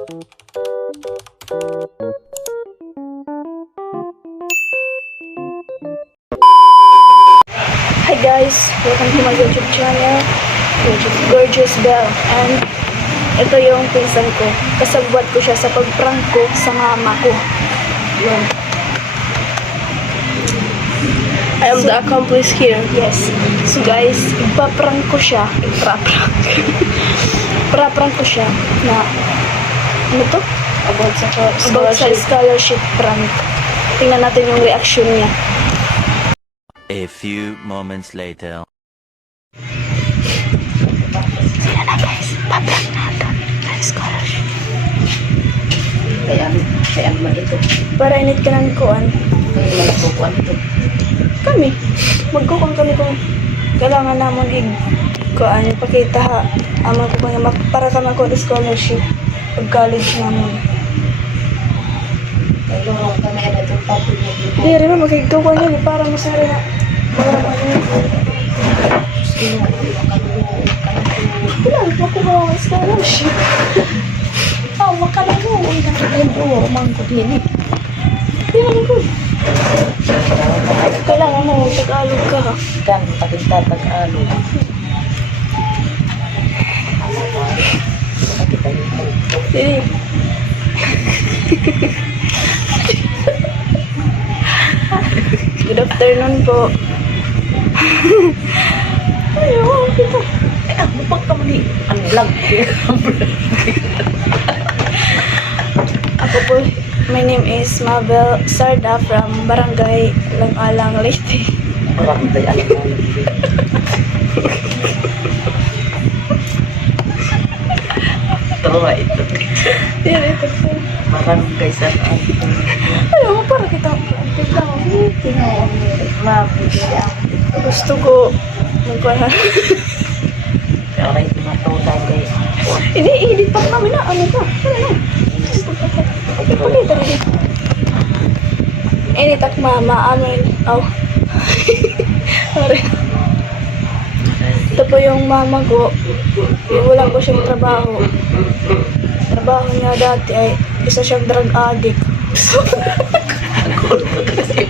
Hi guys, welcome to my YouTube channel, YouTube Gorgeous Belle, and ito yung pinsan ko. Kasabwat ko siya sa pagprank ko sa mama ko. Yun. I am the accomplice here. Yes. So guys, ipaprank ko siya. Ipaprank ko siya na ano to? About sa About sa scholarship prank. Tingnan natin yung reaction niya. A few moments later. Sila na guys, paprank natin na scholarship. Kaya naman ito. Para init ka ng kuan. Kaya malakukuan ito. Kami, magkukuhan kami kung kailangan naman kuan, pakita ha. Aman ko kung para kami ako scholarship pag college naman. Kaya lang kami na itong topic mo. Hindi rin mo, magkikukuhan yun para masari na. Sino? Wala, makuha ako ng scholarship. Oh, makalaro. Uy, nakita mo. Umangkot din eh. Hindi naman ko. Kailangan mo, Tagalog ka ha. Kan, pagkatag-alo. Nakita nito. Eh. Good afternoon po. Ayaw, kita. Ano pag ka mali? Ang vlog. Ako po, my name is Mabel Sarda from Barangay Lang-Alang, Leyte. Marami tayo alam mo. Tawa ito. Yan, ito po. Marami kayo sa Ayaw mo, para kita. Kita mo. Mabili ako. Gusto ko magkuhan. Kaya kayo tumatutan kayo. Hindi, i-edit pa namin na. Ano ka? Ano na? Ipakita rin. Edit ak mama. Amin. Oh. Sorry. Ito po yung mama ko. Wala ko siyang trabaho. Trabaho niya dati ay isa siyang drug addict. Ang cool mo kasi.